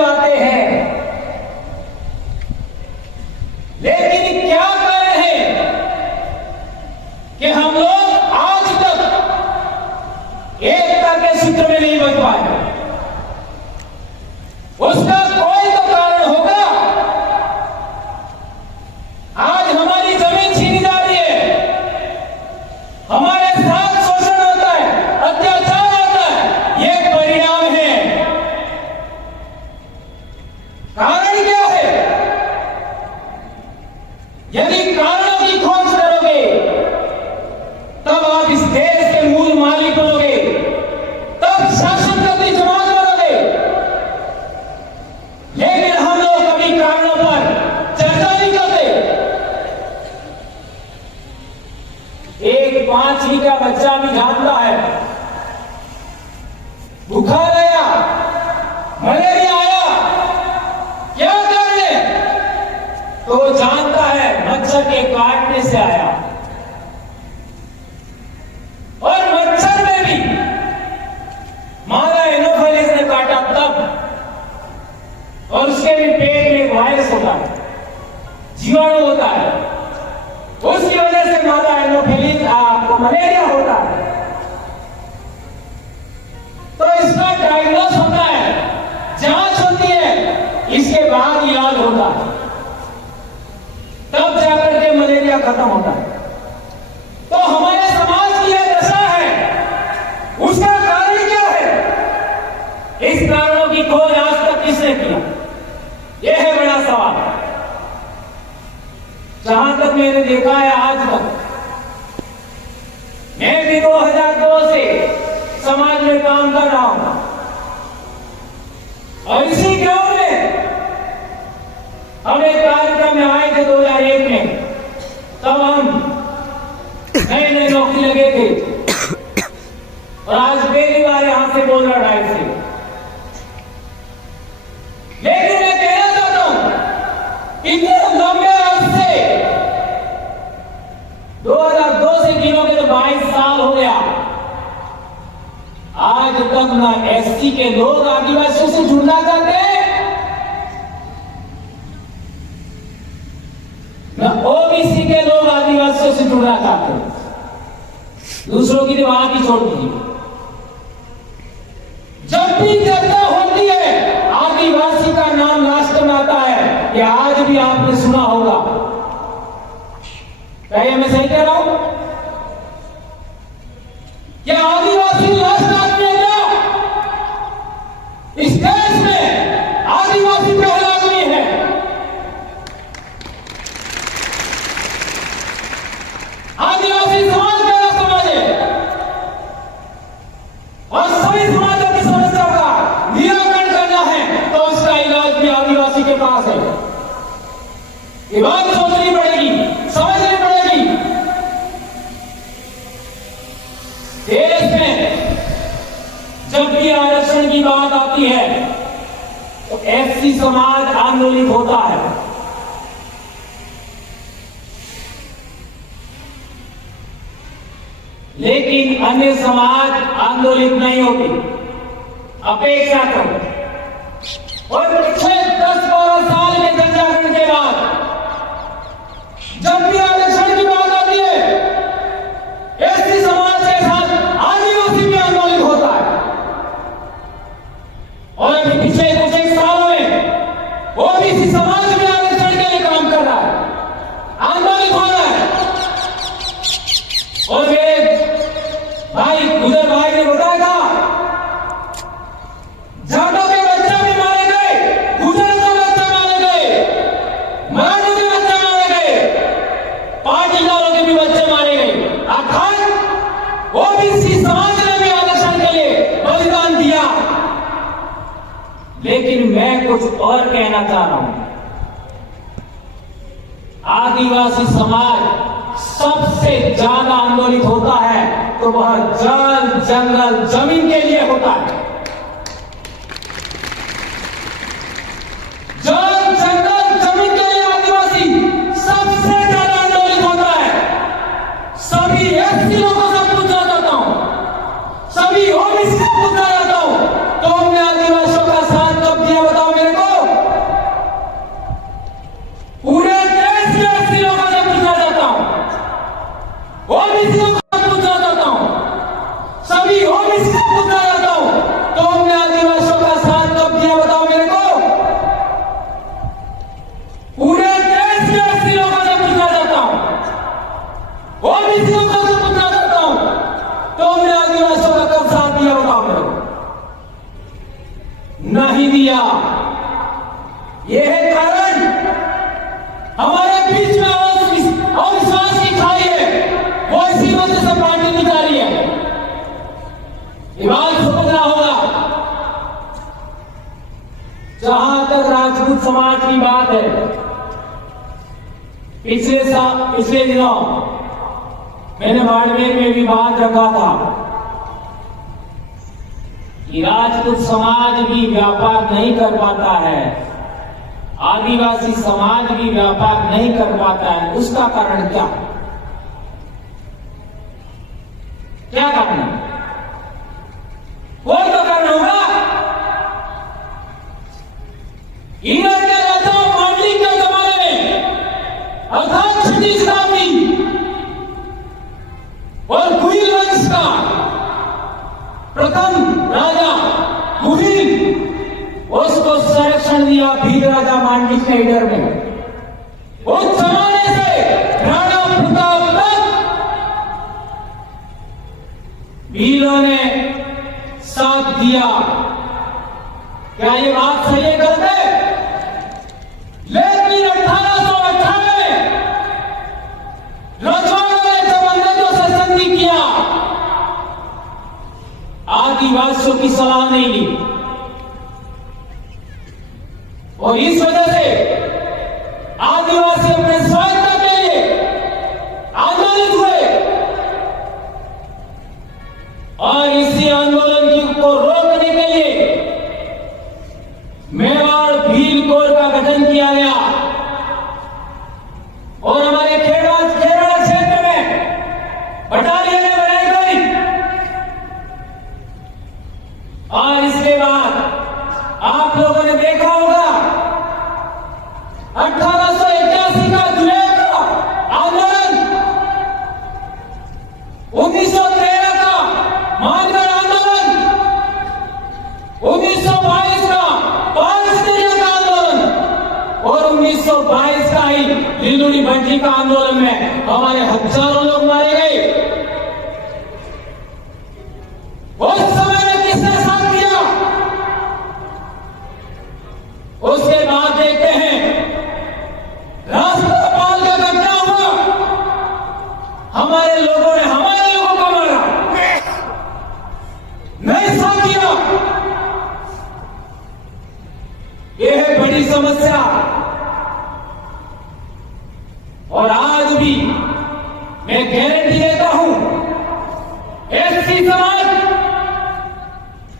दिलवाते हैं, लेकिन क्या कह रहे हैं कि हम लोग आज तक एकता के सूत्र में नहीं बच पाए। उसका कोई तो कारण होगा। आज हमारी जमीन छीनी जा रही है, हमारे साथ शोषण होता है, अत्याचार होता है, ये परिणाम है। कारण क्या है? यदि कारणों की खोज करोगे तब आप इस देश के मूल मालिक बनोगे, तब शासन करने जमात करोगे। लेकिन हम लोग कभी कारणों पर चर्चा नहीं करते। एक 5वीं का बच्चा भी जानता है, बुखार आया, मलेरिया आया, क्या करने, तो जानता है मच्छर के काटने से आया। और मच्छर में भी मादा एनोफिलिस ने काटा तब, और उसके भी पेट में वायरस होता है, जीवाणु होता है, उसकी वजह से मादा एनोफिलिस आपको मलेरिया होता है। तो इसका डायग्नोस होता है, जांच होती है, इसके बाद इलाज होता है, तब जाकर के मलेरिया खत्म होता है। तो हमारे समाज की यह दशा है, उसका कारण क्या है? इस कारणों की खोज आज तक किसने किया? यह है बड़ा सवाल। जहां तक मैंने देखा है आज तक, मैं भी 2002 से समाज में काम कर रहा हूं, और इसी गांव में हम एक कार्यक्रम में आए थे 2001 में। तब हम नए नए नौकरी लगे थे, और आज पहली बार यहां से बोल रहा डाइट से। लेकिन मैं कहना चाहता हूं, इतने लंबे अरसे 2002 से गिनोगे तो 22 साल हो गया, आज तक ना एससी के लोग आदिवासियों से जुड़ना चाहते हैं, न ओबीसी के लोग आदिवासियों से जुड़ना चाहते हैं। दूसरों की तो बात ही छोड़ दीजिए। जब भी चर्चा होती है, आदिवासी का नाम लास्ट में आता है। ये आज भी आपने सुना होगा, क्या ये मैं सही कह रहा हूं? क्या आदिवासी लास्ट आदमी है क्या? इस देश में आदिवासी पहला आदमी है। आदिवासी समाज पहला समाज है, और सभी समाजों की समस्या का निराकरण करना है तो उसका इलाज भी आदिवासी के पास है। ये बात सोचनी पड़ेगी, समझनी पड़ेगी। देश में जब भी आरक्षण की बात आती है तो एससी समाज आंदोलित होता है, लेकिन अन्य समाज आंदोलित नहीं होती। अपेक्षा करो। और पिछले 10-12 साल के जनजागरण के बाद जब भी आरक्षण की बात आती है, एससी समाज के साथ आदिवासी भी आंदोलित होता है। और अभी पिछले कुछ एक सालों में ओबीसी समाज भी आरक्षण के लिए काम कर रहा है, आंदोलित हो रहा है। और मेरे भाई गुजर भाई ने बताया था, जाटों के बच्चे भी मारे गए, गुजर के बच्चे मारे गए, मराठों के बच्चे मारे गए, पाटीदारों के भी बच्चे मारे गए। अर्थात ओबीसी समाज ने भी आरक्षण के लिए बलिदान दिया। लेकिन मैं कुछ और कहना चाह रहा हूं। आदिवासी समाज सबसे ज्यादा आंदोलित होता है तो वह जल, जंगल, जमीन के लिए होता है। जल, जंगल, जमीन के लिए आदिवासी सबसे ज्यादा आंदोलित होता है। सभी एससी लोगों से पूछना चाहता हूं, सभी ओबीसी से पूछना चाहता हूं, तो हमने आदिवासियों का साथ कब दिया बताओ मेरे को? नहीं दिया। यह है कारण हमारे बीच में अविश्वास की खाई है, वो इसी वजह से पार्टी निकाली है। ये बात समझना होगा। जहां तक राजपूत समाज की बात है, पिछले दिनों मैंने बाड़मेर में भी बात रखा था कि राजपूत समाज भी व्यापार नहीं कर पाता है, आदिवासी समाज भी व्यापार नहीं कर पाता है। उसका कारण क्या कारण है? कोई तो कारण होगा। ईरान के राजाओं मांडलिक के जमाने में अर्थात 6वीं शताब्दी और कुइल वंश का प्रथम राजा मुहिल, उसको संरक्षण दिया भील राजा मांडलिक के इधर में। उस जमाने से राणा प्रताप तक भीलों ने साथ दिया। क्या ये बात सही है गलत है? लेकिन 1898 में रजवाड़ों ने जब अंग्रेजों से संधि किया, आदिवासियों की सलाह नहीं ली और इस वजह से आदिवासी अपने स्वायत्तता के लिए आंदोलित हुए और इसी आंदोलन को रोकने के लिए मेवाड़ भील कोर का गठन किया गया और हमारे खेड़ा क्षेत्र में बटालियनें बनाई गई। और इसके बाद आप लोगों ने देखा होगा 1881 का जुलाई का आंदोलन, 1913 का मानगढ़ आंदोलन, 1922 का पाकिस्तान का आंदोलन और 1922 का ही लीलुड़ी भट्टी का आंदोलन में हमारे हजारों लोग मारे गए। उस समय में किसने साथ दिया? उसके बाद देखते हैं राष्ट्रपाल का घटना हुआ, हमारे लोगों ने हमारे लोगों को मारा, नहीं साथ दिया। यह है बड़ी समस्या। और आज भी मैं गारंटी देता हूं, एससी समाज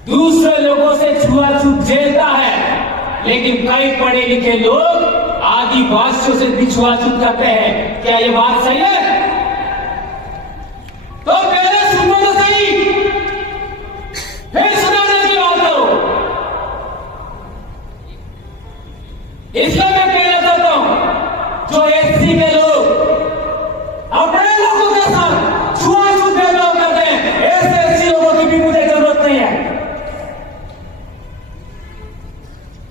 दूसरे लोगों से छुआछूत झेलता है, लेकिन कई पढ़े लिखे लोग आदिवासियों से भी छुआछूत करते हैं। क्या ये बात सही है? तो पहले सुनो तो सही, फिर सुनाने की बात करो। इसलिए मैं कहना चाहता हूं, जो एससी के लोग अपने लोगों के साथ छुआछूत भेदभाव करते हैं, ऐसे एससी लोगों की भी मुझे जरूरत नहीं है।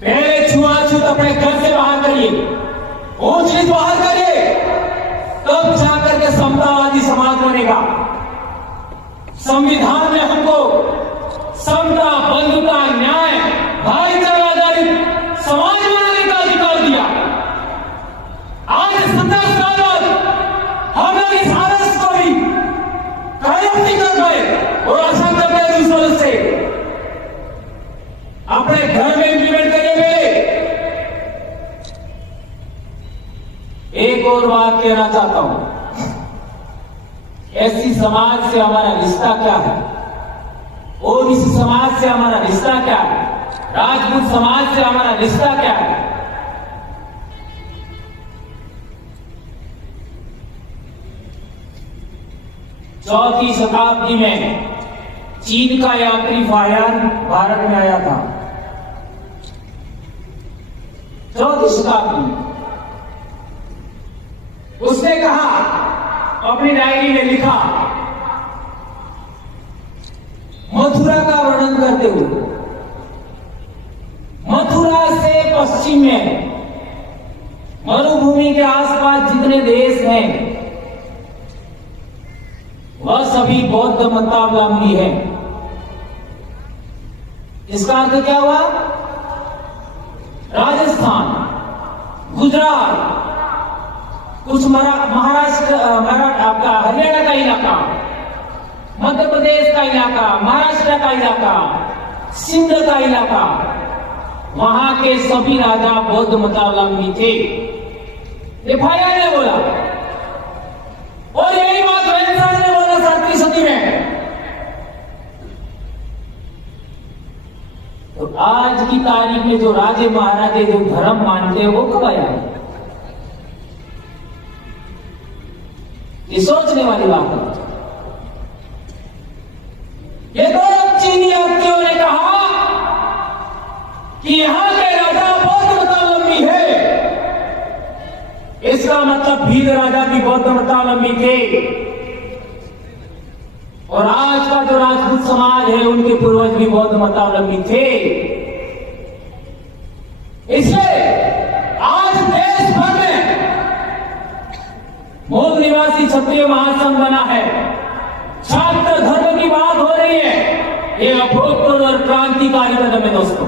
पहले छुआछूत अपने घर से बाहर करिए, ऊंच नीच बाहर करिए, तब जाकर के समतावादी समाज बनेगा। संविधान ने हमको समता, बंधुता, न्याय, भाईचारा आधारित समाज बनाने का अधिकार दिया। आज 70 साल बाद हम लोग इस आदर्श को भी कायम नहीं कर पाए और आशा करते हैं दूसरों से अपने घर में इंप्लीमेंट करेंगे। एक और बात कहना चाहता हूं, एससी समाज से हमारा रिश्ता क्या है, ओबीसी समाज से हमारा रिश्ता क्या है, राजपूत समाज से हमारा रिश्ता क्या है? चौथी शताब्दी में चीन का यात्री फायर भारत में आया था। चौथी शताब्दी में उसने कहा, अपनी डायरी में लिखा, मथुरा का वर्णन करते हुए, मथुरा से पश्चिम में मरुभूमि के आसपास जितने देश हैं वह सभी बौद्ध मतावलंबी हैं। इसका अर्थ क्या हुआ? राजस्थान, गुजरात, कुछ महाराष्ट्र, आपका हरियाणा का इलाका, मध्य प्रदेश का इलाका, महाराष्ट्र का इलाका, सिंध का इलाका, वहां के सभी राजा बौद्ध मतावलंबी थे। एफआईआर ने बोला, और यही बात वेंसार ने बोला 7वीं सदी में। तो आज की तारीख में जो राजे महाराजे जो धर्म मानते हैं वो कब आया? ये सोचने वाली बात है। ये दो चीनी व्यक्तियों ने कहा कि यहां के राजा बौद्ध मतावलंबी है, इसका मतलब भील राजा भी बौद्ध मतावलंबी थे, और आज का जो राजपूत समाज है उनके पूर्वज भी बौद्ध मतावलंबी थे। इसलिए आज देश भर में मूल निवासी क्षत्रिय महासंघ बना है, छात्र धर्म की बात हो रही है। ये अभूतपूर्व और क्रांतिकारी कदम है दोस्तों।